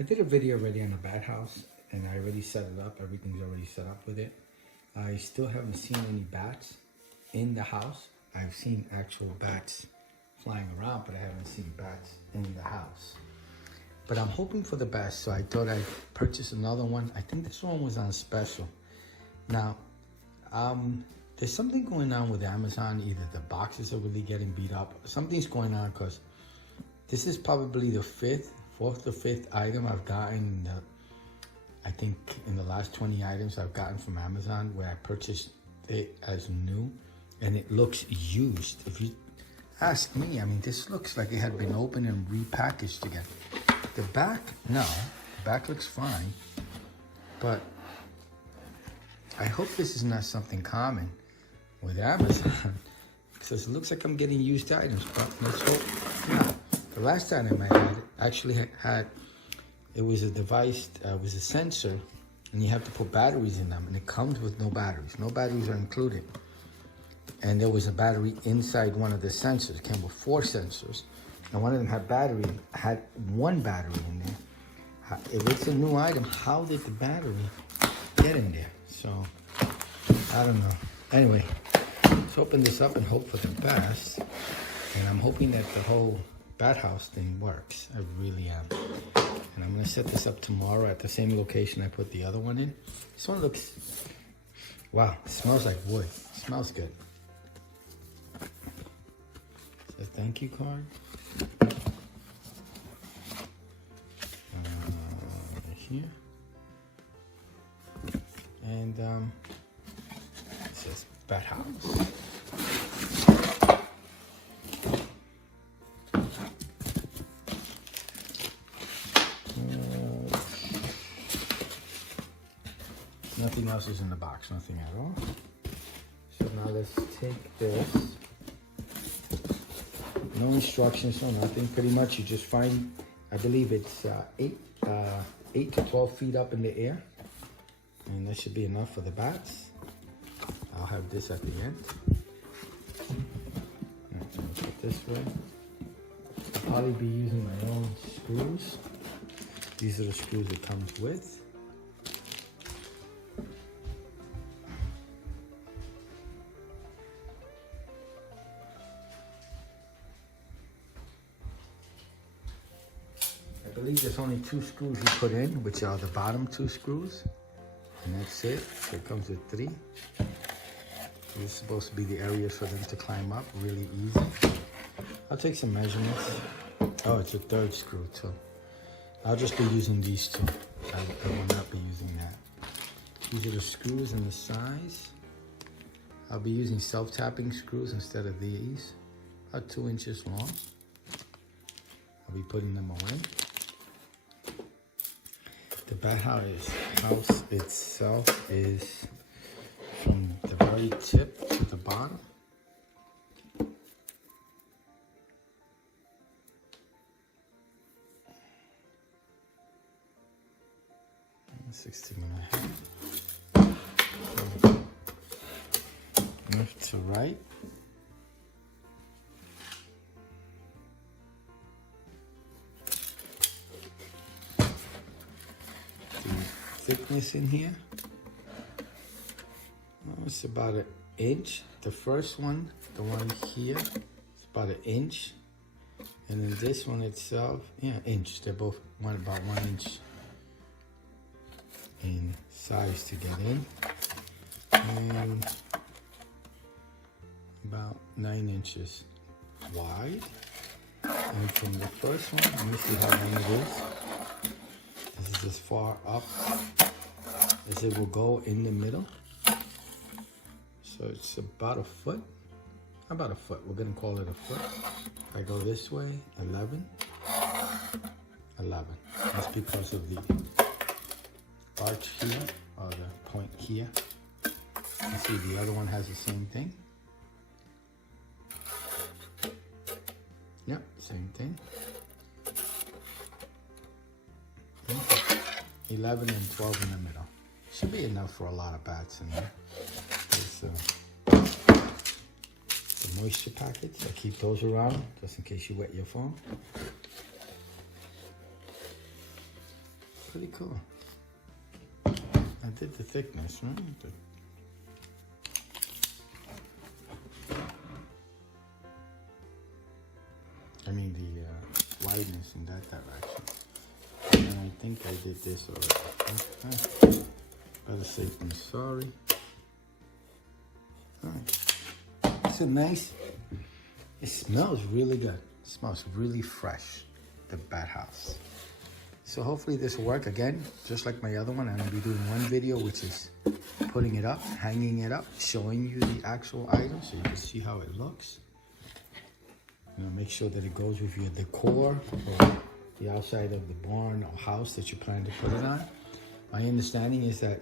I did a video already on the bat house and I already set it up. Everything's already set up with it. I still haven't seen any bats in the house. I've seen actual bats flying around, but I haven't seen bats in the house. But I'm hoping for the best, so I thought I'd purchase another one. I think this one was on special. Now, there's something going on with Amazon. Either the boxes are really getting beat up. Something's going on because this is probably the fourth or fifth item I've gotten. I think in the last 20 items I've gotten from Amazon where I purchased it as new and it looks used. If you ask me, I mean, this looks like it had been opened and repackaged again. The back, no, the back looks fine, but I hope this is not something common with Amazon because it looks like I'm getting used items, but let's hope not. The last item I had actually had, it was a device, it was a sensor, and you have to put batteries in them, and it comes with no batteries. No batteries are included. And there was a battery inside one of the sensors. It came with 4 sensors. And one of them had one battery in there. If it's a new item, how did the battery get in there? So, I don't know. Anyway, let's open this up and hope for the best. And I'm hoping that the whole bat house thing works. I really am. And I'm gonna set this up tomorrow at the same location I put the other one in. This one looks, wow, it smells like wood. It smells good. It's a thank you card. Here. And it says bat house. Nothing else is in the box, nothing at all. So now let's take this. No instructions, no nothing. Pretty much you just find, I believe it's 8 to 12 feet up in the air. And that should be enough for the bats. I'll have this at the end. I'm gonna put this way. I'll probably be using my own screws. These are the screws it comes with. I believe there's only 2 screws you put in, which are the bottom 2 screws. And that's it. So it comes with 3. This is supposed to be the areas for them to climb up, really easy. I'll take some measurements. Oh, it's a 3rd screw too. I'll just be using these 2. I will not be using that. These are the screws and the size. I'll be using self-tapping screws instead of these. About 2 inches long. I'll be putting them away. The bat house itself is from the very tip to the bottom. 16.5. Left to right. Thickness in here, it's about 1 inch. The first one, the one here, it's about 1 inch, and then this one itself, yeah, inch. They're both about 1 inch in size to get in, and about 9 inches wide. And from the first one, let me see how long it is. This is as far up as it will go in the middle. So it's about 1 foot. About 1 foot. We're gonna call it 1 foot. If I go this way, 11. 11. That's because of the arch here, or the point here. You see the other one has the same thing. Yep, same thing. 11 and 12 in the middle. Should be enough for a lot of bats in there. There's the moisture packets. I keep those around just in case you wet your phone. pretty cool. I did the thickness, right? I mean the wideness in that direction. And I think I did this already. Okay. Better safe than sorry. Alright. It's a nice, it smells really good. It smells really fresh, the bat house. So hopefully this will work. Again, just like my other one, I'm gonna be doing one video which is putting it up, hanging it up, showing you the actual item so you can see how it looks. You know, make sure that it goes with your decor or the outside of the barn or house that you plan to put it on. My understanding is that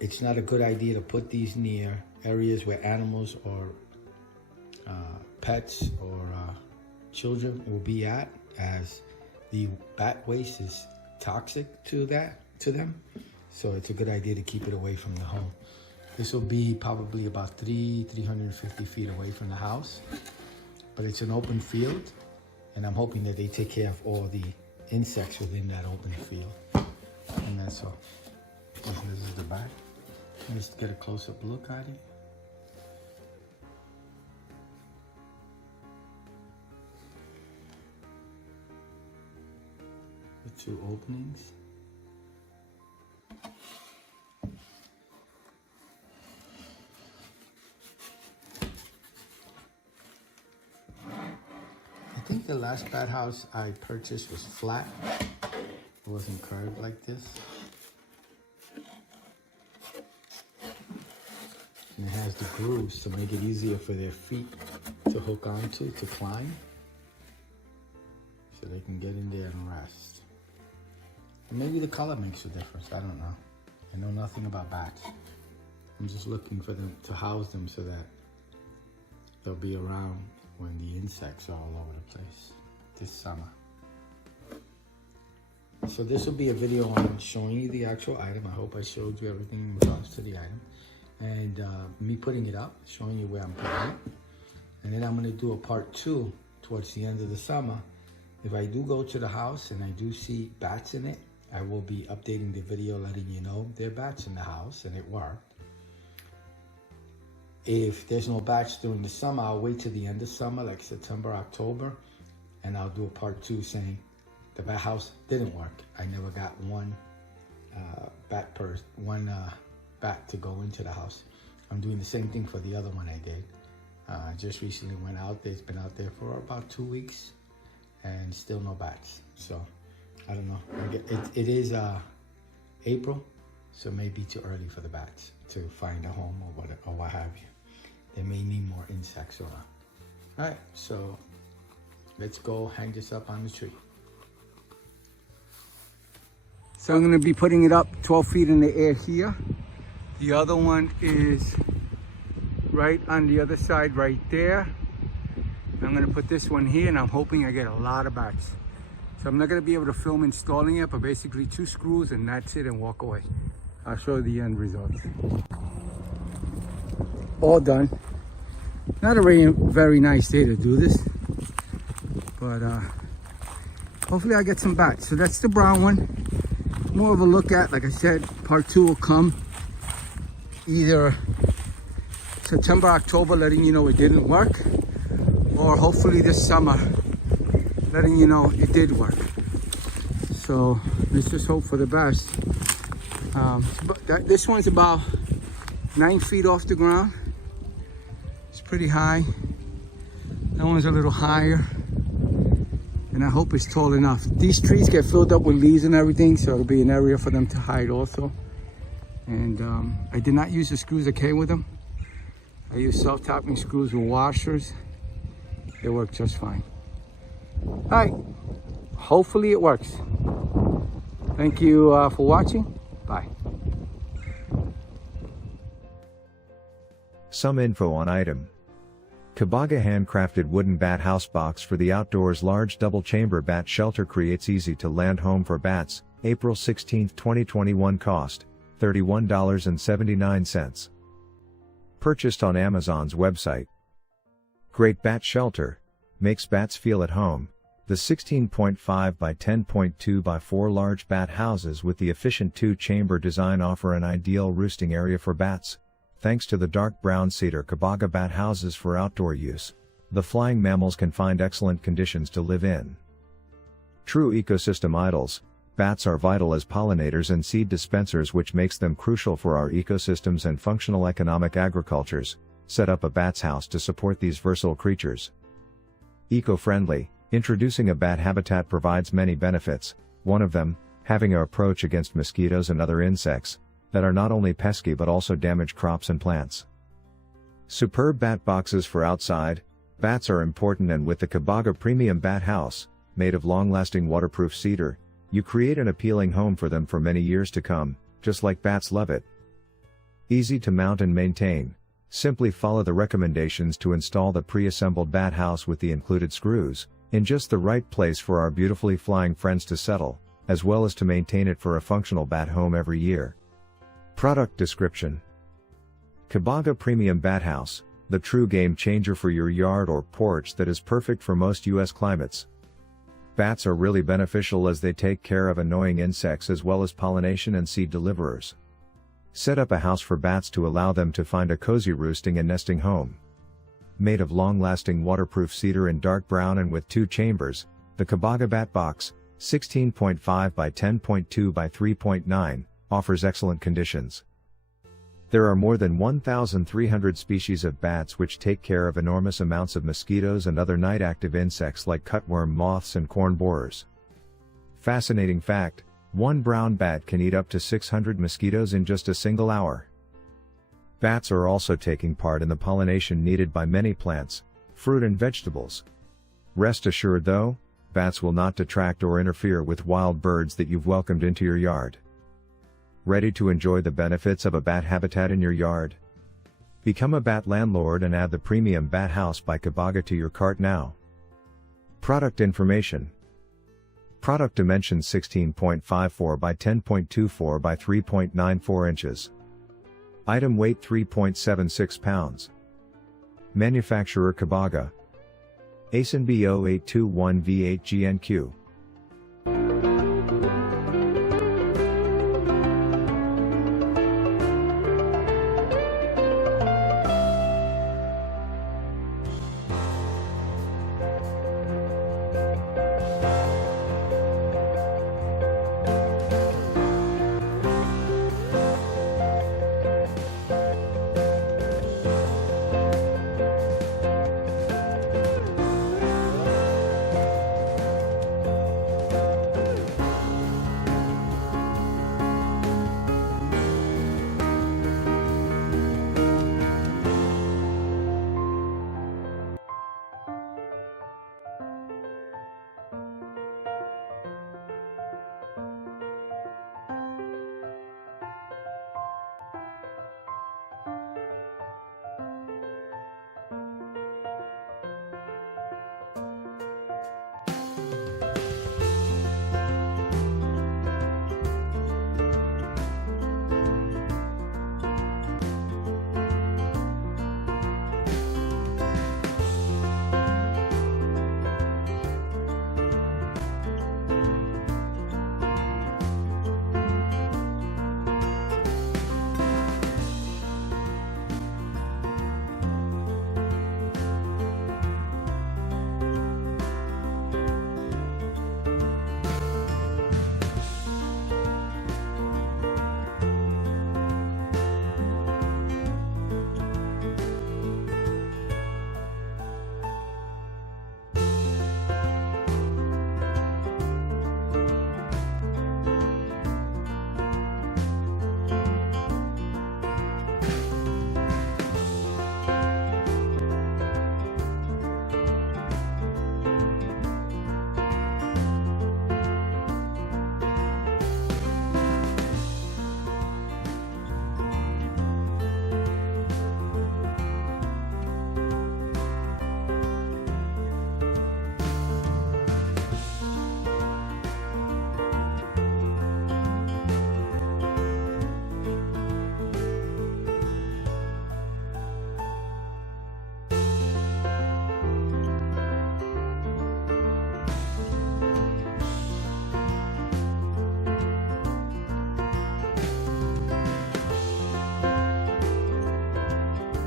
it's not a good idea to put these near areas where animals or pets or children will be at, as the bat waste is toxic to them. So it's a good idea to keep it away from the home. This will be probably about 350 feet away from the house, but it's an open field, and I'm hoping that they take care of all the insects within that open field. And that's all. This is the back. Let's get a close-up look at it. The two openings. I think the last bat house I purchased was flat. It wasn't curved like this. And it has the grooves to make it easier for their feet to hook onto, to climb. So they can get in there and rest. And maybe the color makes a difference, I don't know. I know nothing about bats. I'm just looking for them to house them so that they'll be around when the insects are all over the place this summer. So this will be a video on showing you the actual item. I hope I showed you everything in regards to the item. And me putting it up, showing you where I'm putting it. And then I'm gonna do a part 2 towards the end of the summer. If I do go to the house and I do see bats in it, I will be updating the video letting you know there are bats in the house and it worked. If there's no bats during the summer, I'll wait till the end of summer, like September, October, and I'll do a part 2 saying the bat house didn't work. I never got one bat to go into the house. I'm doing the same thing for the other one I did. Just recently went out there. It's been out there for about 2 weeks and still no bats. So I don't know. It is April, so it may be too early for the bats to find a home or what have you. They may need more insects around. All right, so let's go hang this up on the tree. So I'm gonna be putting it up 12 feet in the air here. The other one is right on the other side right there. I'm gonna put this one here and I'm hoping I get a lot of bats. So I'm not gonna be able to film installing it, but basically 2 screws and that's it, and walk away. I'll show you the end results. All done. Not a very nice day to do this, but hopefully I get some bats. So that's the brown one. More of a look at, like I said, part 2 will come either September, October, letting you know it didn't work, or hopefully this summer, letting you know it did work. So let's just hope for the best. But this one's about 9 feet off the ground. It's pretty high. That one's a little higher. And I hope it's tall enough. These trees get filled up with leaves and everything, so it'll be an area for them to hide also. And I did not use the screws that came with them. I used self-tapping screws with washers. They work just fine. All right, hopefully it works. Thank you for watching. Bye. Some info on item. KIBAGA Handcrafted wooden bat house box for the outdoors. Large double chamber bat shelter creates easy to land home for bats. April 16, 2021. Cost $31.79. Purchased on Amazon's website. Great bat shelter. Makes bats feel at home. The 16.5 by 10.2 by 4 large bat houses with the efficient 2-chamber design offer an ideal roosting area for bats. Thanks to the dark brown cedar KIBAGA bat houses for outdoor use, the flying mammals can find excellent conditions to live in. True ecosystem idols, bats are vital as pollinators and seed dispensers, which makes them crucial for our ecosystems and functional economic agricultures. Set up a bat's house to support these versatile creatures. Eco-friendly. Introducing a bat habitat provides many benefits, one of them, having an approach against mosquitoes and other insects, that are not only pesky but also damage crops and plants. Superb bat boxes for outside. Bats are important, and with the KIBAGA Premium Bat House, made of long-lasting waterproof cedar, you create an appealing home for them for many years to come, just like bats love it. Easy to mount and maintain. Simply follow the recommendations to install the pre-assembled bat house with the included screws, in just the right place for our beautifully flying friends to settle, as well as to maintain it for a functional bat home every year. Product description: KIBAGA Premium Bat House, the true game changer for your yard or porch that is perfect for most US climates. Bats are really beneficial as they take care of annoying insects as well as pollination and seed deliverers. Set up a house for bats to allow them to find a cozy roosting and nesting home. Made of long-lasting waterproof cedar in dark brown and with 2 chambers, the KIBAGA Bat Box, 16.5 by 10.2 by 3.9, offers excellent conditions. There are more than 1,300 species of bats which take care of enormous amounts of mosquitoes and other night-active insects like cutworm moths and corn borers. Fascinating fact: one brown bat can eat up to 600 mosquitoes in just a single hour. Bats are also taking part in the pollination needed by many plants, fruit and vegetables. Rest assured though, bats will not detract or interfere with wild birds that you've welcomed into your yard. Ready to enjoy the benefits of a bat habitat in your yard? Become a bat landlord and add the Premium Bat House by KIBAGA to your cart now. Product information: product dimensions 16.54 by 10.24 by 3.94 inches. Item weight 3.76 pounds. Manufacturer KIBAGA. ASIN B0821V8GNQ.